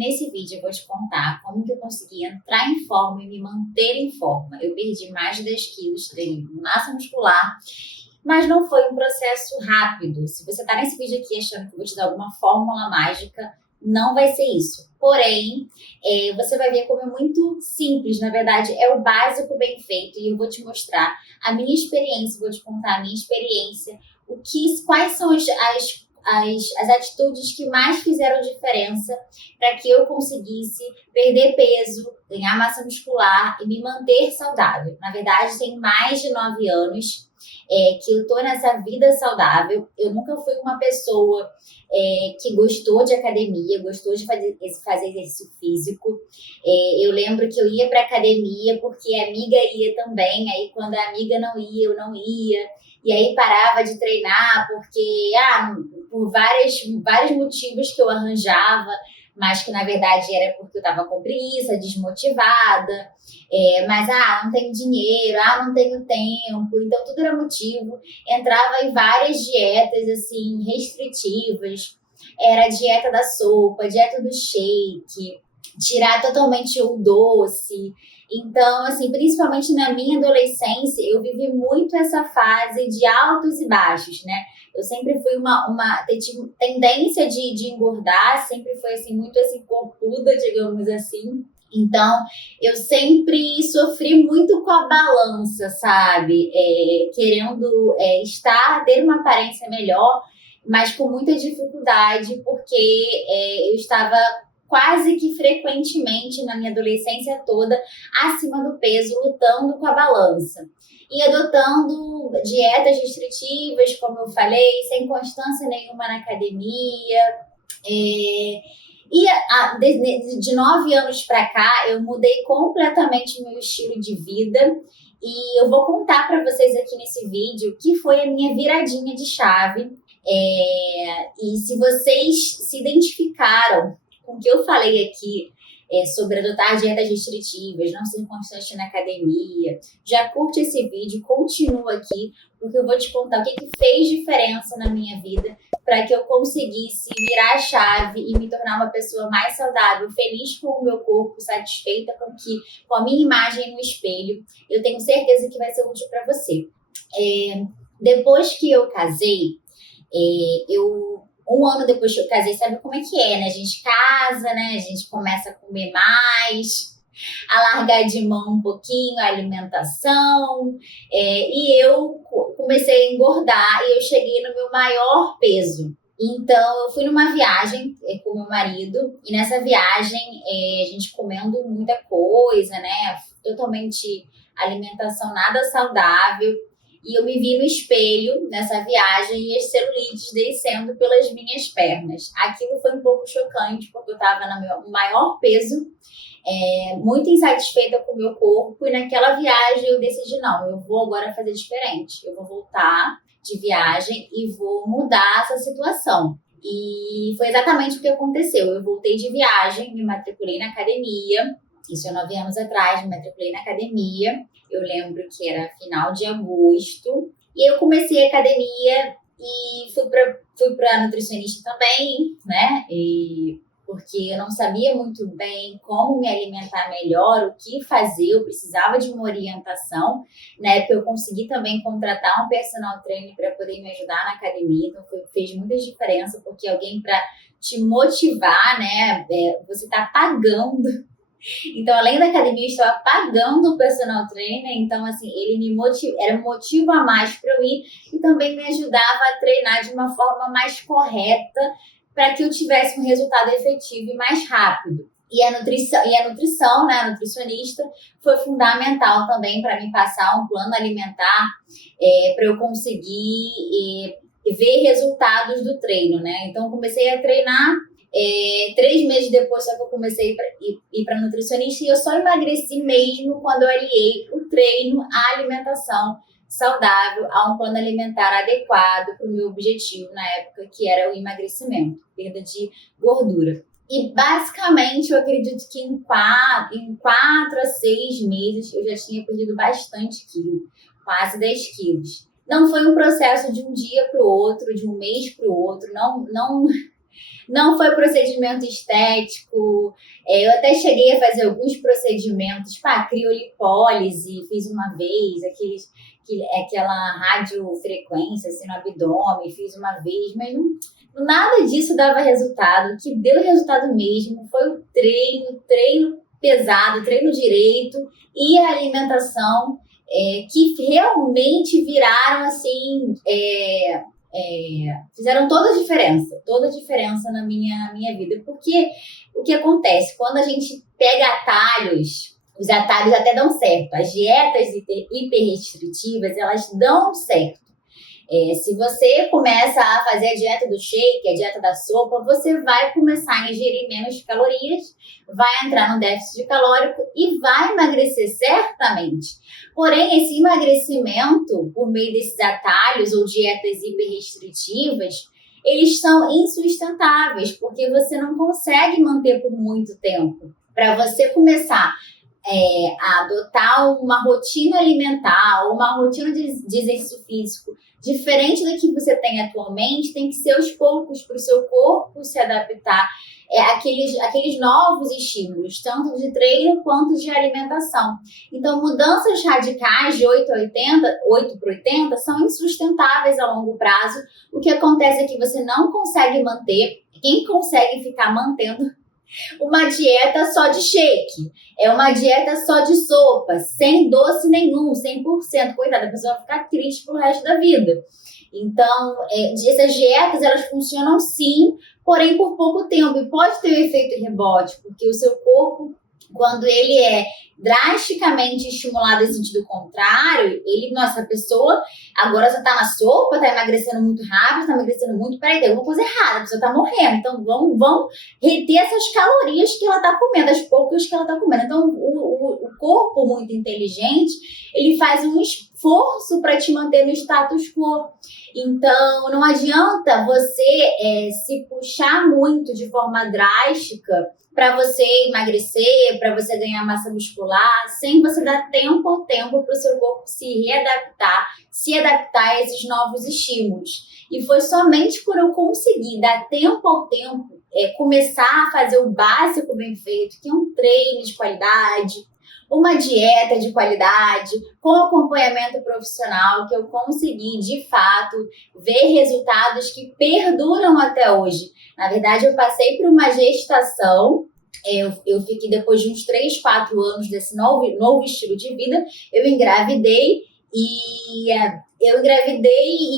Nesse vídeo eu vou te contar como que eu consegui entrar em forma e me manter em forma. Eu perdi mais de 10 quilos, treinei massa muscular, mas não foi um processo rápido. Se você está nesse vídeo aqui achando que eu vou te dar alguma fórmula mágica, não vai ser isso. Porém, você vai ver como é muito simples. Na verdade, é o básico bem feito e eu vou te mostrar a minha experiência, vou te contar a minha experiência, quais são as atitudes que mais fizeram diferença para que eu conseguisse perder peso, ganhar massa muscular e me manter saudável. Na verdade, tem mais de 9 anos que eu tô nessa vida saudável. Eu nunca fui uma pessoa que gostou de academia, gostou de fazer exercício físico. Eu lembro que eu ia para academia porque a amiga ia também, aí quando a amiga não ia, eu não ia. E aí parava de treinar porque, por vários motivos que eu arranjava, mas que na verdade era porque eu estava com preguiça, desmotivada, mas não tenho dinheiro, não tenho tempo, então tudo era motivo. Entrava em várias dietas assim, restritivas, era a dieta da sopa, dieta do shake, tirar totalmente o doce. Então, assim, principalmente na minha adolescência, eu vivi muito essa fase de altos e baixos, né? Eu sempre fui tive tendência de engordar, sempre foi assim, muito assim, corpuda, digamos assim. Então, eu sempre sofri muito com a balança, sabe? Querendo ter uma aparência melhor, mas com muita dificuldade, porque eu estava quase que frequentemente na minha adolescência toda acima do peso, lutando com a balança. E adotando dietas restritivas, como eu falei, sem constância nenhuma na academia. De 9 anos para cá, eu mudei completamente meu estilo de vida. E eu vou contar para vocês aqui nesse vídeo que foi a minha viradinha de chave. E se vocês se identificaram com o que eu falei aqui sobre adotar dietas restritivas, não ser constante na academia, já curte esse vídeo, continua aqui, porque eu vou te contar o que fez diferença na minha vida para que eu conseguisse virar a chave e me tornar uma pessoa mais saudável, feliz com o meu corpo, satisfeita com a minha imagem no espelho. Eu tenho certeza que vai ser útil para você. Depois que eu casei, um ano depois que eu casei, sabe como é que é, né? A gente casa, né? A gente começa a comer mais, a largar de mão um pouquinho a alimentação. E eu comecei a engordar e eu cheguei no meu maior peso. Então, eu fui numa viagem com meu marido e nessa viagem a gente comendo muita coisa, né? Totalmente alimentação nada saudável. E eu me vi no espelho nessa viagem e as celulites descendo pelas minhas pernas. Aquilo foi um pouco chocante, porque eu estava no meu maior peso, muito insatisfeita com o meu corpo. E naquela viagem eu decidi, não, eu vou agora fazer diferente. Eu vou voltar de viagem e vou mudar essa situação. E foi exatamente o que aconteceu. Eu voltei de viagem, me matriculei na academia. Isso há 9 anos atrás, me matriculei na academia. Eu lembro que era final de agosto. E eu comecei a academia e fui para nutricionista também, né? Porque eu não sabia muito bem como me alimentar melhor, o que fazer, eu precisava de uma orientação, né? Porque eu consegui também contratar um personal trainer para poder me ajudar na academia, então fez muita diferença, porque alguém para te motivar, né? Você está pagando. Então, além da academia, eu estava pagando o personal trainer, então, assim, ele era um motivo a mais para eu ir e também me ajudava a treinar de uma forma mais correta para que eu tivesse um resultado efetivo e mais rápido. E a nutrição, né, a nutricionista, foi fundamental também para me passar um plano alimentar para eu conseguir ver resultados do treino, né? Então, eu comecei a treinar 3 meses depois só que eu comecei a ir para nutricionista e eu só emagreci mesmo quando eu aliei o treino à alimentação saudável, a um plano alimentar adequado para o meu objetivo na época, que era o emagrecimento, perda de gordura. E basicamente eu acredito que em 4 a 6 meses eu já tinha perdido bastante quilo, quase 10 quilos. Não foi um processo de um dia para o outro, de um mês para o outro, não Não foi procedimento estético. Eu até cheguei a fazer alguns procedimentos, tipo a criolipólise, fiz uma vez, aquela radiofrequência assim, no abdômen, fiz uma vez, mas nada disso dava resultado. O que deu resultado mesmo foi o treino pesado, treino direito e a alimentação, que realmente viraram assim, fizeram toda a diferença na minha vida. Porque o que acontece? Quando a gente pega atalhos, os atalhos até dão certo. As dietas hiperrestritivas, elas dão certo. Se você começa a fazer a dieta do shake, a dieta da sopa, você vai começar a ingerir menos calorias, vai entrar no déficit calórico e vai emagrecer certamente. Porém, esse emagrecimento por meio desses atalhos ou dietas hiperrestritivas, eles são insustentáveis, porque você não consegue manter por muito tempo. Para você começar a adotar uma rotina alimentar, uma rotina de exercício físico diferente da que você tem atualmente, tem que ser aos poucos para o seu corpo se adaptar aqueles novos estímulos, tanto de treino quanto de alimentação. Então, mudanças radicais de 8 para 80 são insustentáveis a longo prazo. O que acontece é que você não consegue manter. Quem consegue ficar mantendo uma dieta só de shake, uma dieta só de sopa, sem doce nenhum, 100%. Coitada, a pessoa vai ficar triste pro resto da vida. Então, essas dietas, elas funcionam sim, porém por pouco tempo. E pode ter um efeito rebote, porque o seu corpo, quando ele é drasticamente estimulado em sentido contrário, a pessoa agora já tá na sopa, tá emagrecendo muito rápido, tá emagrecendo muito, peraí, tem alguma coisa errada, a pessoa tá morrendo, então vamos reter essas calorias que ela tá comendo, as poucas que ela tá comendo. Então, o corpo muito inteligente, ele faz um esforço para te manter no status quo. Então, não adianta você se puxar muito de forma drástica para você emagrecer, para você ganhar massa muscular, sem você dar tempo ao tempo para o seu corpo se readaptar, se adaptar a esses novos estímulos. E foi somente por eu conseguir dar tempo ao tempo, começar a fazer o básico bem feito, que é um treino de qualidade, uma dieta de qualidade, com acompanhamento profissional, que eu consegui, de fato, ver resultados que perduram até hoje. Na verdade, eu passei por uma gestação, eu fiquei depois de uns 3, 4 anos desse novo estilo de vida, eu engravidei e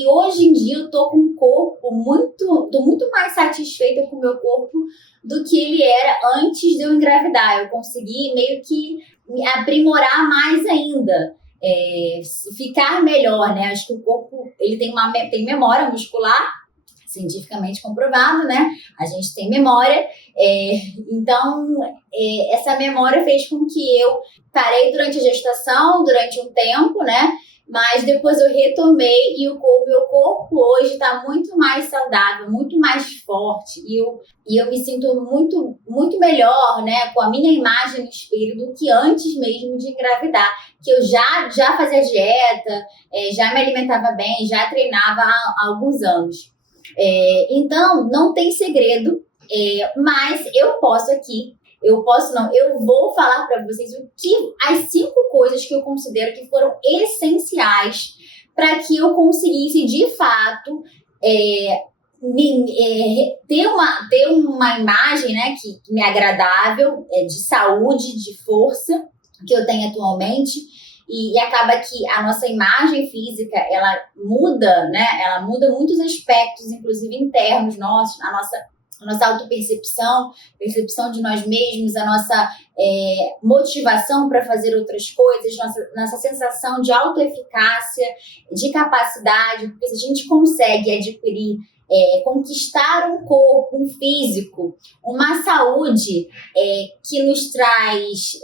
hoje em dia eu tô com um corpo tô muito mais satisfeita com o meu corpo do que ele era antes de eu engravidar. Eu consegui meio que me aprimorar mais ainda, ficar melhor, né? Acho que o corpo ele tem memória muscular, cientificamente comprovado, né? A gente tem memória, então essa memória fez com que eu parei durante a gestação, durante um tempo, né? Mas depois eu retomei e o meu corpo hoje está muito mais saudável, muito mais forte e eu me sinto muito, muito melhor, né, com a minha imagem no espelho do que antes mesmo de engravidar, que eu já fazia dieta, já me alimentava bem, já treinava há alguns anos. Então, não tem segredo, mas eu vou falar para vocês as 5 coisas que eu considero que foram essenciais para que eu conseguisse, de fato, ter uma imagem, né, que me é agradável, de saúde, de força, que eu tenho atualmente. E acaba que a nossa imagem física, ela muda, né? Ela muda muitos aspectos, inclusive internos nossos, a nossa autopercepção, percepção de nós mesmos, a nossa motivação para fazer outras coisas, nossa sensação de autoeficácia, de capacidade, porque se a gente consegue adquirir, conquistar um corpo, um físico, uma saúde que nos traz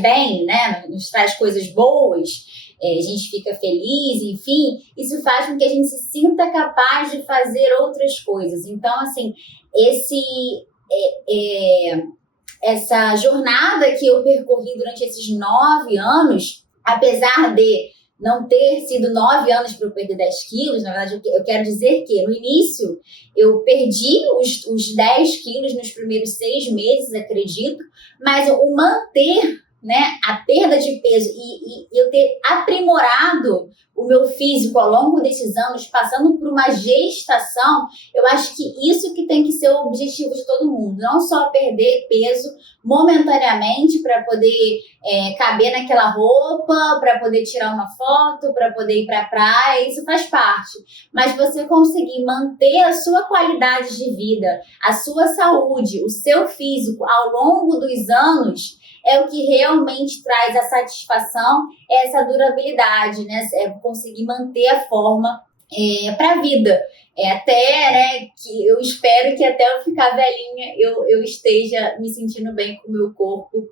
bem, né? Nos traz coisas boas, a gente fica feliz, enfim, isso faz com que a gente se sinta capaz de fazer outras coisas. Então, assim, essa jornada que eu percorri durante esses 9 anos, apesar de não ter sido 9 anos para eu perder 10 quilos. Na verdade, eu quero dizer que no início eu perdi os 10 quilos nos primeiros 6 meses, acredito, mas o manter, né, a perda de peso e eu ter aprimorado o meu físico ao longo desses anos, passando por uma gestação, eu acho que isso que tem que ser o objetivo de todo mundo. Não só perder peso momentaneamente para poder caber naquela roupa, para poder tirar uma foto, para poder ir para a praia, isso faz parte. Mas você conseguir manter a sua qualidade de vida, a sua saúde, o seu físico ao longo dos anos, é o que realmente traz a satisfação, essa durabilidade, né? É conseguir manter a forma para a vida. Até, né, que eu espero que até eu ficar velhinha eu esteja me sentindo bem com o meu corpo,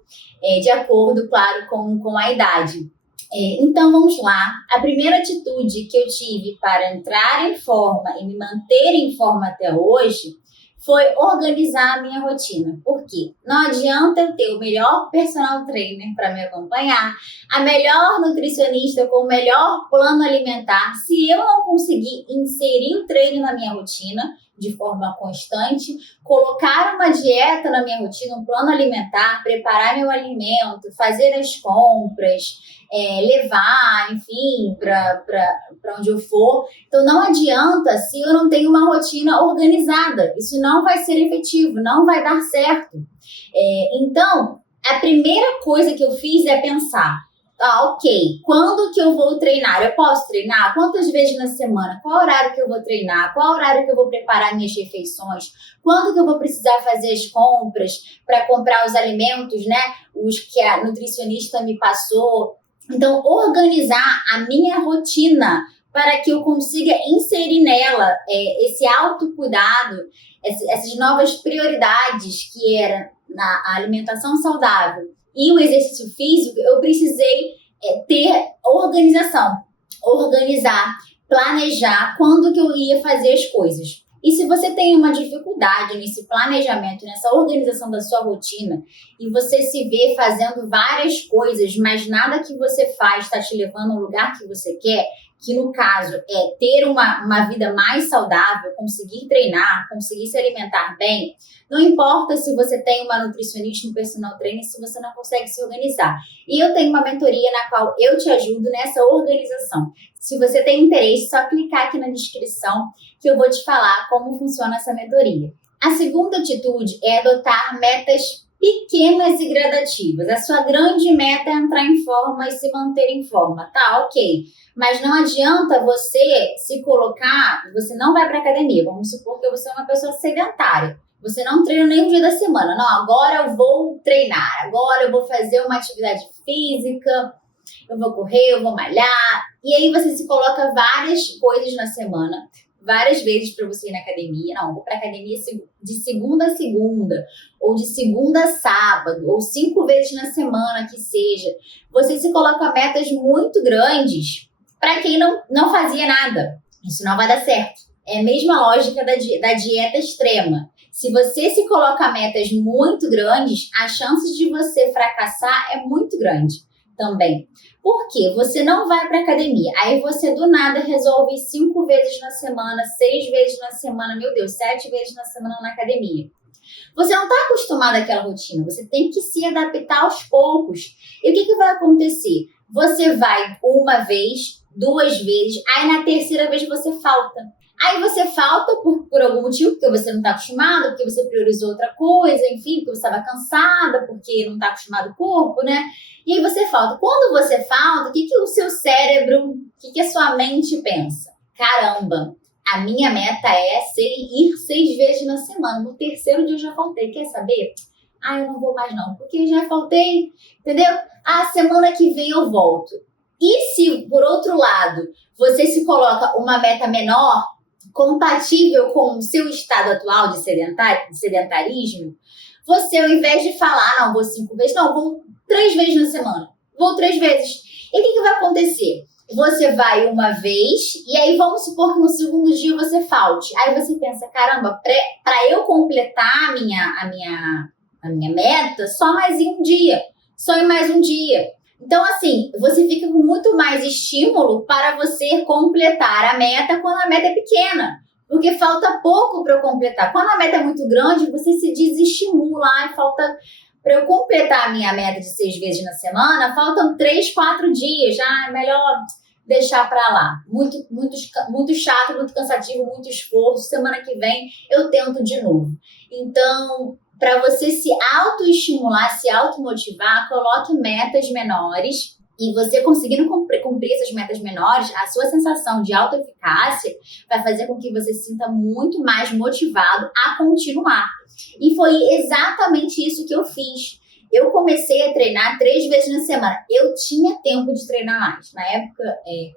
de acordo, claro, com a idade. Então, vamos lá. A primeira atitude que eu tive para entrar em forma e me manter em forma até hoje foi organizar a minha rotina. Por quê? Não adianta eu ter o melhor personal trainer para me acompanhar, a melhor nutricionista com o melhor plano alimentar, se eu não conseguir inserir o treino na minha rotina de forma constante, colocar uma dieta na minha rotina, um plano alimentar, preparar meu alimento, fazer as compras, levar, enfim, para onde eu for. Então, não adianta se eu não tenho uma rotina organizada. Isso não vai ser efetivo, não vai dar certo. Então, a primeira coisa que eu fiz é pensar, ok, quando que eu vou treinar? Eu posso treinar? Quantas vezes na semana? Qual horário que eu vou treinar? Qual horário que eu vou preparar minhas refeições? Quando que eu vou precisar fazer as compras para comprar os alimentos, né? Os que a nutricionista me passou. Então, organizar a minha rotina para que eu consiga inserir nela esse autocuidado, essas novas prioridades que eram na alimentação saudável e o exercício físico, eu precisei ter organização, organizar, planejar quando que eu ia fazer as coisas. E se você tem uma dificuldade nesse planejamento, nessa organização da sua rotina, e você se vê fazendo várias coisas, mas nada que você faz está te levando ao lugar que você quer, que no caso é ter uma vida mais saudável, conseguir treinar, conseguir se alimentar bem, não importa se você tem uma nutricionista, um personal trainer, se você não consegue se organizar. E eu tenho uma mentoria na qual eu te ajudo nessa organização. Se você tem interesse, é só clicar aqui na descrição que eu vou te falar como funciona essa mentoria. A segunda atitude é adotar metas pequenas e gradativas. A sua grande meta é entrar em forma e se manter em forma, tá? Ok. Mas não adianta você se colocar, você não vai para academia, vamos supor que você é uma pessoa sedentária. Você não treina nenhum dia da semana. Não, agora eu vou treinar, agora eu vou fazer uma atividade física, eu vou correr, eu vou malhar. E aí você se coloca várias coisas na semana, várias vezes para você ir na academia. Não, eu vou para academia de segunda a segunda, ou de segunda a sábado, ou 5 vezes na semana que seja. Você se coloca metas muito grandes para quem não fazia nada. Isso não vai dar certo. É a mesma lógica da dieta extrema. Se você se coloca metas muito grandes, a chance de você fracassar é muito grande também. Por quê? Você não vai para academia. Aí você do nada resolve 5 vezes na semana, 6 vezes na semana, meu Deus, 7 vezes na semana na academia. Você não está acostumado àquela rotina. Você tem que se adaptar aos poucos. E o que vai acontecer? Você vai uma vez, 2 vezes, aí na terceira vez você falta. Aí você falta por algum motivo, porque você não está acostumado, porque você priorizou outra coisa, enfim, porque você estava cansada, porque não está acostumado com o corpo, né? E aí você falta. Quando você falta, o que o seu cérebro, o que a sua mente pensa? Caramba, a minha meta é ir 6 vezes na semana. No terceiro dia eu já faltei. Quer saber? Eu não vou mais não, porque já faltei, entendeu? Semana que vem eu volto. E se, por outro lado, você se coloca uma meta menor, compatível com o seu estado atual de sedentarismo, você, ao invés de falar, não, vou 5 vezes, não, vou 3 vezes na semana. Vou 3 vezes. E o que vai acontecer? Você vai uma vez, e aí vamos supor que no segundo dia você falte. Aí você pensa, caramba, para eu completar a minha meta, só mais em um dia. Só em mais um dia. Então, assim, você fica com muito mais estímulo para você completar a meta quando a meta é pequena. Porque falta pouco para eu completar. Quando a meta é muito grande, você se desestimula. Ai, falta para eu completar a minha meta de 6 vezes na semana, faltam 3, 4 dias. Já é melhor deixar para lá. Muito chato, muito cansativo, muito esforço. Semana que vem eu tento de novo. Então, para você se autoestimular, se automotivar, coloque metas menores. E você conseguindo cumprir essas metas menores, a sua sensação de autoeficácia vai fazer com que você se sinta muito mais motivado a continuar. E foi exatamente isso que eu fiz. Eu comecei a treinar 3 vezes na semana. Eu tinha tempo de treinar mais. Na época,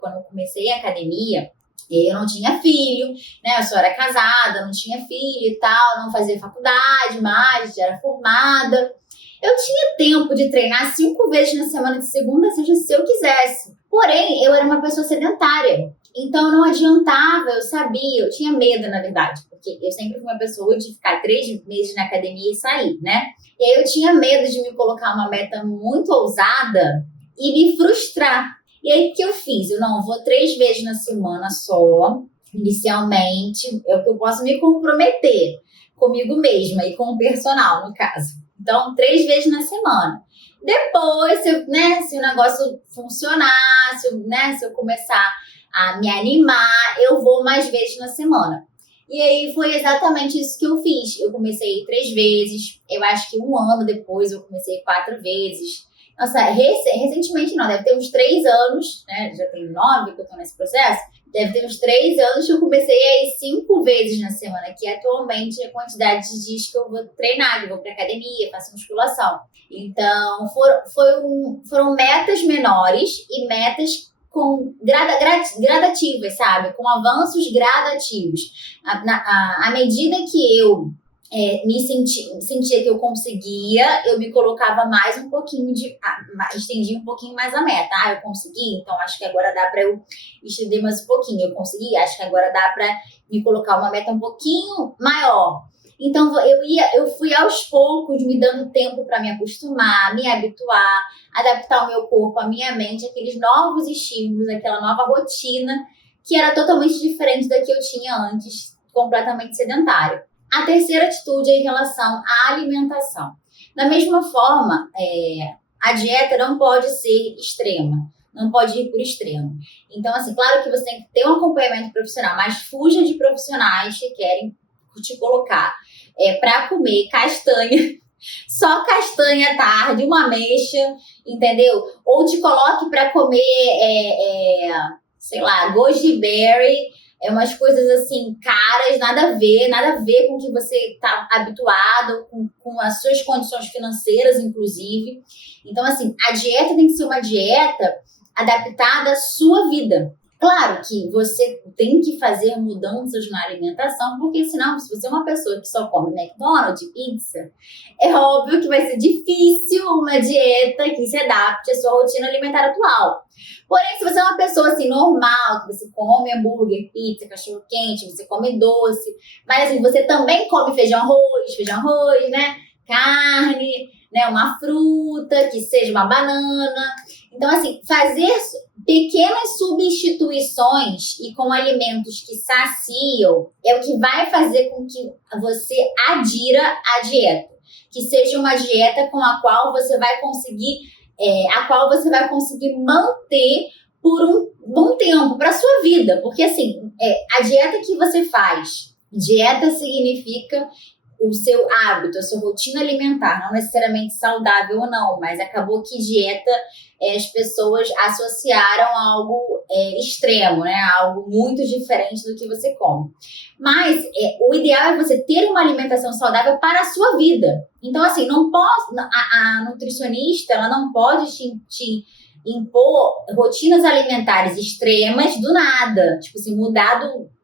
quando eu comecei a academia, eu não tinha filho, né? Eu só era casada, não tinha filho e tal, não fazia faculdade mais, já era formada. Eu tinha tempo de treinar 5 vezes na semana, de segunda a sexta, se eu quisesse. Porém, eu era uma pessoa sedentária. Então, não adiantava, eu sabia, eu tinha medo, na verdade. Porque eu sempre fui uma pessoa de ficar 3 meses na academia e sair, né? E aí eu tinha medo de me colocar uma meta muito ousada e me frustrar. E aí, o que eu fiz? Eu não vou 3 vezes na semana só, inicialmente. É o que eu posso me comprometer comigo mesma e com o personal, no caso. Então, 3 vezes na semana. Depois, se o negócio funcionar, se eu começar a me animar, eu vou mais vezes na semana. E aí foi exatamente isso que eu fiz. Eu comecei 3 vezes, eu acho que 1 ano depois eu comecei 4 vezes. Nossa, recentemente não, deve ter uns 3 anos, né? Já tem 9 que eu tô nesse processo. Deve ter uns 3 anos que eu comecei a ir 5 vezes na semana, que atualmente é a quantidade de dias que eu vou treinar, que eu vou pra academia, faço musculação. Então, foram metas menores e metas com gradativas, sabe? Com avanços gradativos. À medida que eu sentia que eu conseguia, eu me colocava mais um pouquinho estendia um pouquinho mais a meta. Eu consegui, então acho que agora dá para eu estender mais um pouquinho. Eu consegui, acho que agora dá para me colocar uma meta um pouquinho maior. Então eu fui aos poucos me dando tempo para me acostumar, me habituar, adaptar o meu corpo, a minha mente, aqueles novos estímulos, aquela nova rotina que era totalmente diferente da que eu tinha antes, completamente sedentária. A terceira atitude é em relação à alimentação. Da mesma forma, a dieta não pode ser extrema, não pode ir por extremo. Então, assim, claro que você tem que ter um acompanhamento profissional, mas fuja de profissionais que querem te colocar para comer castanha, só castanha à tarde, uma ameixa, entendeu? Ou te coloque para comer, sei lá, goji berry, umas coisas assim, caras, nada a ver com o que você está habituado, com as suas condições financeiras, inclusive. Então, assim, a dieta tem que ser uma dieta adaptada à sua vida. Claro que você tem que fazer mudanças na alimentação, porque senão, se você é uma pessoa que só come McDonald's, pizza, é óbvio que vai ser difícil uma dieta que se adapte à sua rotina alimentar atual. Porém, se você é uma pessoa assim, normal, que você come hambúrguer, pizza, cachorro-quente, você come doce, mas assim, você também come feijão arroz, né? Carne, né? Uma fruta, que seja uma banana. Então, assim, fazer pequenas substituições e com alimentos que saciam é o que vai fazer com que você adira à dieta. Que seja uma dieta com a qual você vai conseguir manter por um bom tempo, para a sua vida. Porque, assim, a dieta que você faz, dieta significa o seu hábito, a sua rotina alimentar, não necessariamente saudável ou não, mas acabou que dieta as pessoas associaram a algo extremo, né? Algo muito diferente do que você come. Mas o ideal é você ter uma alimentação saudável para a sua vida. Então, assim, a nutricionista ela não pode te impor rotinas alimentares extremas do nada. Tipo assim, mudar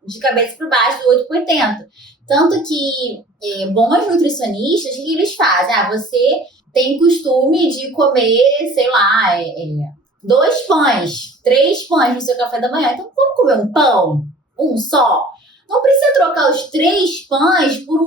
de cabeça para baixo, do 8 para 80. Tanto que bons nutricionistas, o que eles fazem? Você tem costume de comer, sei lá, 2 pães, 3 pães no seu café da manhã. Então, vamos comer um pão? Um só? Não precisa trocar os 3 pães por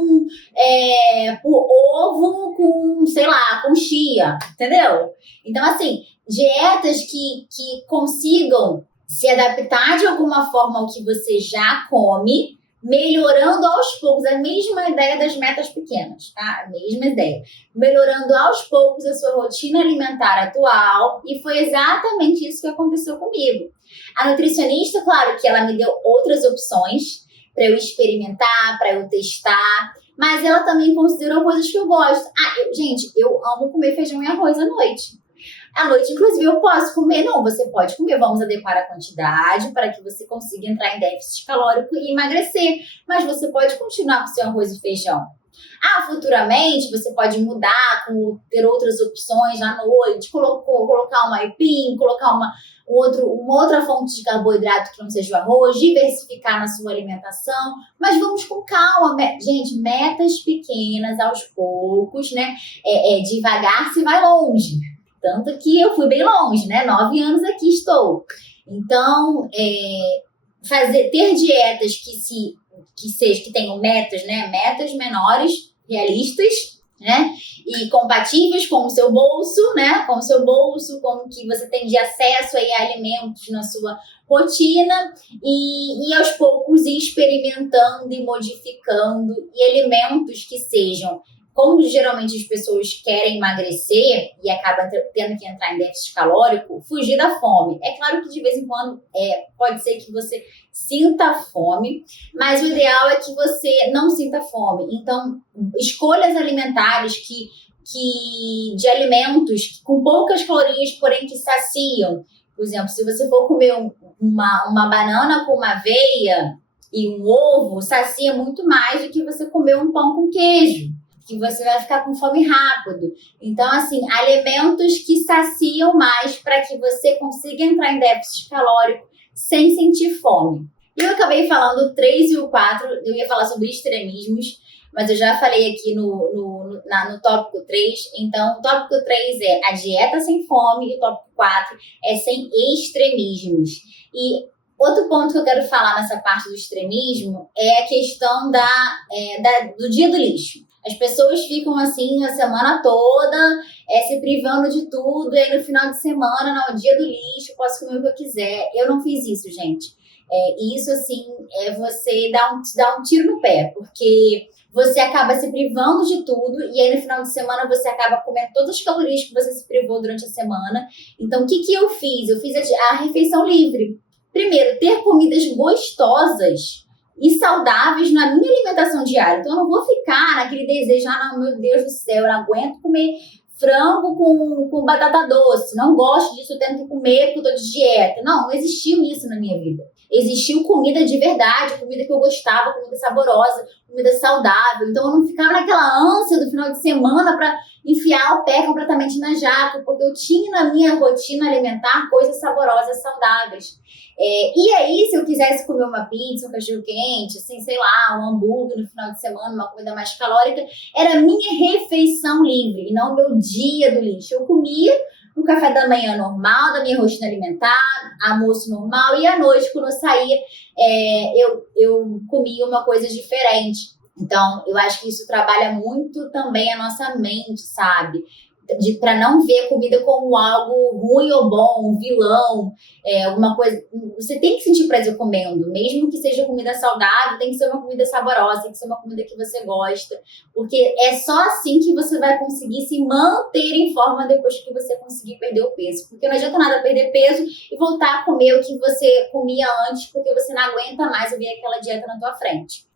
ovo com, sei lá, com um chia, entendeu? Então, assim, dietas que consigam se adaptar de alguma forma ao que você já come, melhorando aos poucos, a mesma ideia das metas pequenas, tá? A mesma ideia. Melhorando aos poucos a sua rotina alimentar atual, e foi exatamente isso que aconteceu comigo. A nutricionista, claro que ela me deu outras opções para eu experimentar, para eu testar, mas ela também considerou coisas que eu gosto. Gente, eu amo comer feijão e arroz à noite. À noite, inclusive, eu posso comer? Não, você pode comer. Vamos adequar a quantidade para que você consiga entrar em déficit calórico e emagrecer. Mas você pode continuar com seu arroz e feijão. Futuramente, você pode mudar, ter outras opções à noite, colocar um aipim, colocar uma outra fonte de carboidrato que não seja o arroz, diversificar na sua alimentação, mas vamos com calma, gente, metas pequenas, aos poucos, né? Devagar se vai longe. Tanto que eu fui bem longe, né? 9 anos aqui estou. Então, ter dietas que tenham metas, né? Metas menores, realistas, né? E compatíveis com o seu bolso, né? Com o seu bolso, com o que você tem de acesso aí a alimentos na sua rotina e aos poucos ir experimentando e modificando e alimentos que sejam, como geralmente as pessoas querem emagrecer e acabam tendo que entrar em déficit calórico, fugir da fome. É claro que de vez em quando pode ser que você sinta fome, mas o ideal é que você não sinta fome. Então, escolhas alimentares de alimentos com poucas calorias, porém que saciam. Por exemplo, se você for comer uma banana com uma aveia e um ovo, sacia muito mais do que você comer um pão com queijo, que você vai ficar com fome rápido. Então, assim, alimentos que saciam mais para que você consiga entrar em déficit calórico sem sentir fome. Eu acabei falando o 3 e o 4, eu ia falar sobre extremismos, mas eu já falei aqui no tópico 3. Então, o tópico 3 é a dieta sem fome e o tópico 4 é sem extremismos. E outro ponto que eu quero falar nessa parte do extremismo é a questão do dia do lixo. As pessoas ficam assim a semana toda se privando de tudo, e aí no final de semana, no dia do lixo, posso comer o que eu quiser. Eu não fiz isso, gente. Isso, assim, você dar um tiro no pé, porque você acaba se privando de tudo, e aí no final de semana você acaba comendo todas as calorias que você se privou durante a semana. Então, o que eu fiz? Eu fiz a refeição livre. Primeiro, ter comidas gostosas e saudáveis na minha alimentação diária. Então, eu não vou ficar naquele desejo, não, meu Deus do céu, eu não aguento comer frango com batata doce, não gosto disso, eu tenho que comer porque eu tô de dieta. Não existiu isso na minha vida. Existiu comida de verdade, comida que eu gostava, comida saborosa, comida saudável. Então, eu não ficava naquela ânsia do final de semana para enfiar o pé completamente na jaca, porque eu tinha na minha rotina alimentar coisas saborosas, saudáveis. E aí, se eu quisesse comer uma pizza, um cachorro-quente, assim, sei lá, um hambúrguer no final de semana, uma comida mais calórica, era a minha refeição livre, e não o meu dia do lixo. Eu comia no café da manhã normal, da minha rotina alimentar, almoço normal, e à noite, quando eu saía, eu comia uma coisa diferente. Então, eu acho que isso trabalha muito também a nossa mente, sabe? Para não ver a comida como algo ruim ou bom, um vilão, alguma coisa. Você tem que sentir prazer comendo, mesmo que seja comida saudável, tem que ser uma comida saborosa, tem que ser uma comida que você gosta, porque é só assim que você vai conseguir se manter em forma depois que você conseguir perder o peso. Porque não adianta nada perder peso e voltar a comer o que você comia antes, porque você não aguenta mais ver aquela dieta na tua frente.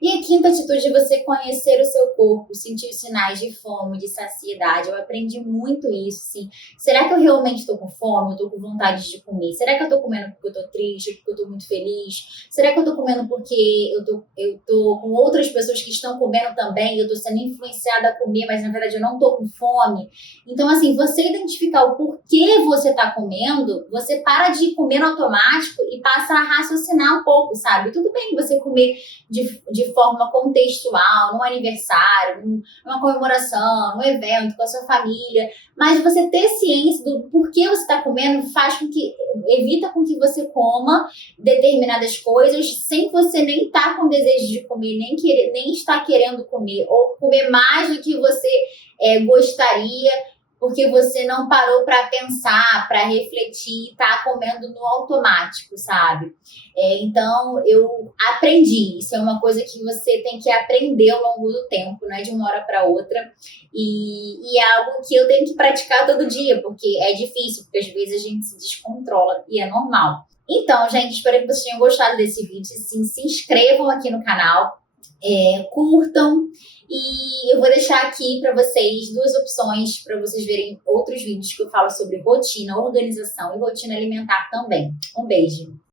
E a quinta atitude é você conhecer o seu corpo, sentir os sinais de fome, de saciedade. Eu aprendi muito isso, sim. Será que eu realmente estou com fome? Eu estou com vontade de comer? Será que eu estou comendo porque eu estou triste, porque eu estou muito feliz? Será que eu estou comendo porque eu tô com outras pessoas que estão comendo também e eu estou sendo influenciada a comer, mas na verdade eu não estou com fome? Então, assim, você identificar o porquê você está comendo, você para de comer no automático e passa a raciocinar um pouco, sabe? Tudo bem você comer de forma contextual, num aniversário, numa comemoração, num evento com a sua família, mas você ter ciência do porquê você está comendo evita com que você coma determinadas coisas sem você nem estar com desejo de comer, nem estar querendo comer, ou comer mais do que você gostaria, porque você não parou para pensar, para refletir, tá comendo no automático, sabe? Então, eu aprendi. Isso é uma coisa que você tem que aprender ao longo do tempo, não é de uma hora para outra. E é algo que eu tenho que praticar todo dia, porque é difícil, porque às vezes a gente se descontrola e é normal. Então, gente, espero que vocês tenham gostado desse vídeo. Sim, se inscrevam aqui no canal, curtam. E eu vou deixar aqui para vocês 2 opções para vocês verem outros vídeos que eu falo sobre rotina, organização e rotina alimentar também. Um beijo!